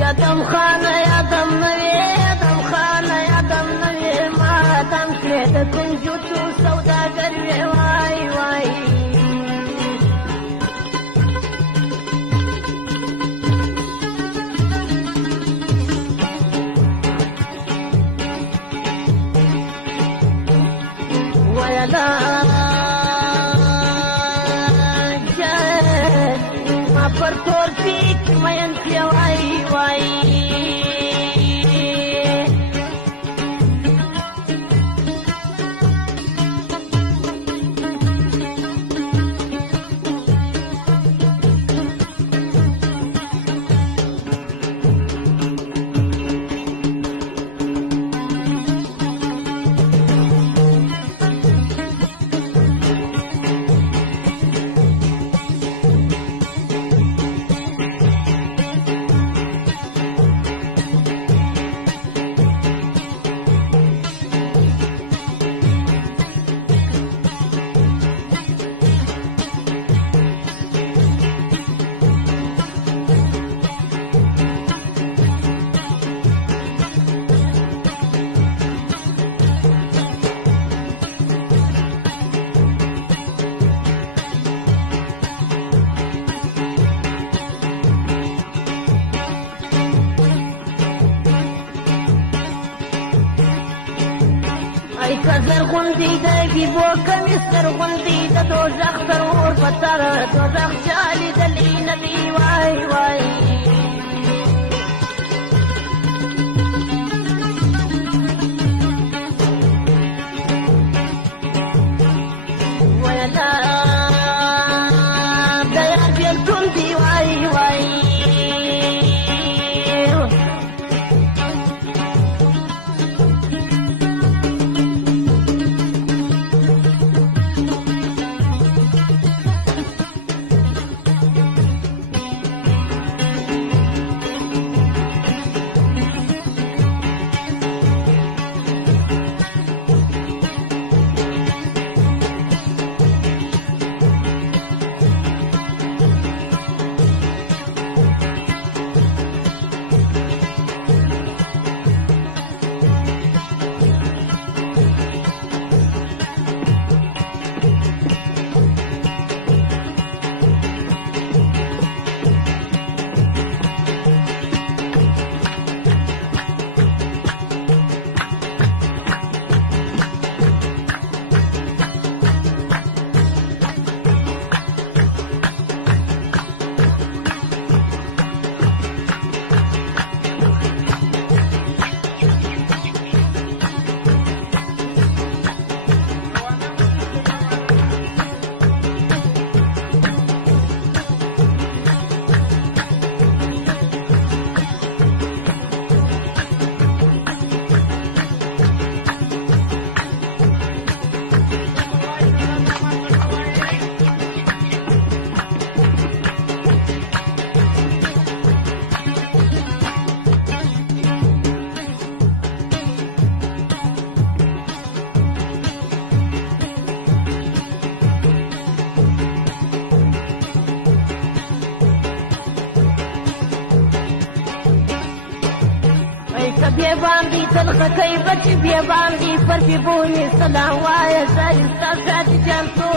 يا دم خانه يا دم نوي يا دم خانه يا دم نوي ما دم كده كنجوت سوداګر وای وای ويلا ما پرتور فيك ما ينتي واي واي اي كزر غندي دا جيبو كمستر غندي دا دوزخ ترور بطر دوزخ جالي دلي نبي واي واي ويلا دا يربي الكندي واي واي بيبامبي تلقى كيبك بيبامبي فربي بوني سلام وايا زي استاذ جانسو